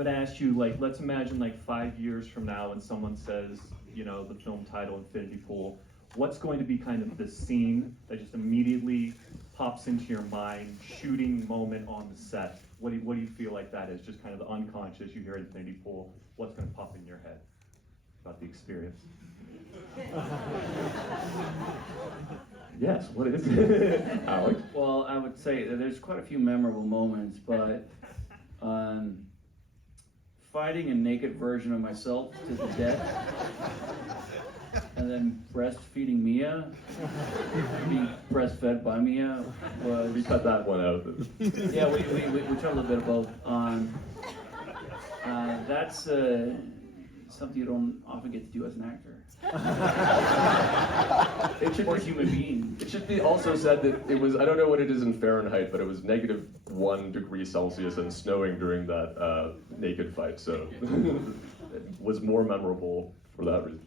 would ask you, like, let's imagine like 5 years from now when someone says, you know, the film title Infinity Pool, what's going to be kind of the scene that just immediately pops into your mind, shooting moment on the set? What do you feel like that is? Just kind of the unconscious, you hear Infinity Pool, what's going to pop in your head about the experience? Yes, what is it? Alex? Well, I would say that there's quite a few memorable moments, but fighting a naked version of myself to the death, and then breastfeeding Mia, being breastfed by Mia was... We cut that one out. Yeah, we tried a little bit of both. That's something you don't often get to do as an actor. It should Or be, human being. it should be also said that it was, I don't know what it is in Fahrenheit, but it was -1 degree Celsius and snowing during that naked fight, so it was more memorable for that reason.